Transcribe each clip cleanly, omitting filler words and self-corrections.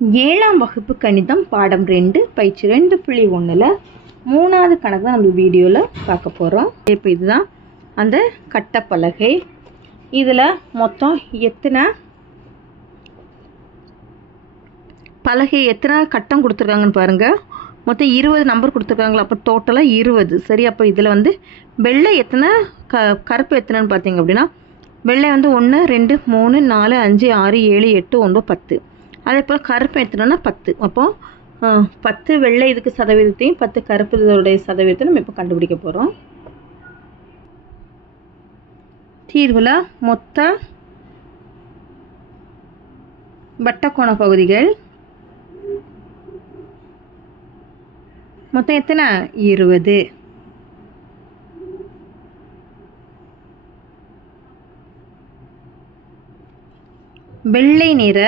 ஏழாம் வகுப்பு கணிதம் பாடம் 2 பயிற்சி 2.1ல் 3வது கணக்கு தான் நம்ம வீடியோவில் பார்க்க போகிறோம். இப்போ இதுதான் அந்த கட்டப்பலகை. இதில் மொத்தம் எத்தனை பலகை எத்தனை கட்டம் கொடுத்துருக்காங்கன்னு பாருங்கள். மொத்தம் 20 நம்பர் கொடுத்துருக்காங்களா? அப்போ டோட்டலாக 20. சரி, அப்போ இதில் வந்து வெள்ளை எத்தனை கருப்பு எத்தனைன்னு பார்த்தீங்க அப்படின்னா, வெள்ளை வந்து 1 2 3 4 5 6 7 8 9 10. அதே போல் கருப்பு எத்தனைன்னா 10. அப்போது 10 வெள்ளை இதுக்கு சதவீதத்தையும் 10 கருப்பு இதோடைய சதவீதத்தை நம்ம இப்போ கண்டுபிடிக்க போகிறோம். தீர்வில் மொத்த வட்டக்கோண பகுதிகள் மொத்தம் எத்தனை? 20. வெள்ளை நிற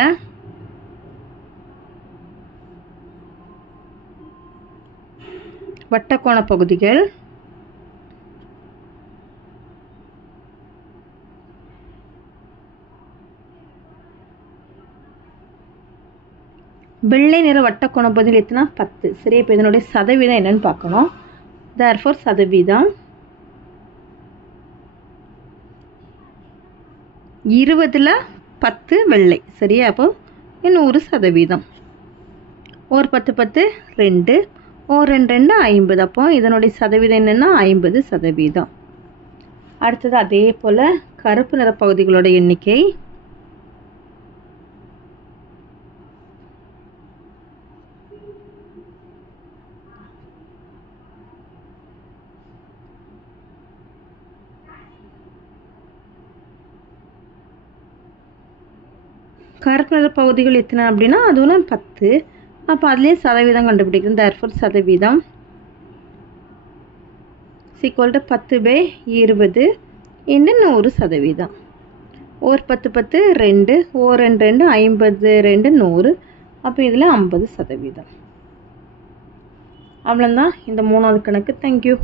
வட்டக்கோண பகுதிகள் வெள்ளை நிற வட்டக்கோண பகுதியில் எத்தனை? 10. சரி, இப்போ இதனுடைய சதவீதம் என்னன்னு பார்க்கணும். therefore சதவீதம் 20ல் 10 வெள்ளை. சரியா? அப்போ 100%. ஒரு 10 10 2, ஒரு 2 2 50. அப்போ இதனுடைய சதவீதம் என்னென்னா 50%. அடுத்தது அதே போல் கருப்பு நிற பகுதிகளோட எண்ணிக்கை கருப்பு நிற பகுதிகள் எத்தனை அப்படின்னா அதுவும் 10. அப்போ அதுலேயே சதவீதம் கண்டுபிடிக்கணும். therefore சதவீதம் = 10/20 100%. ஒரு 10 10 2, ஒரு 2 2 50 2 100. அப்போ இதில் 50%. அவ்வளோதான் இந்த 3வது கணக்கு. தேங்க்யூ.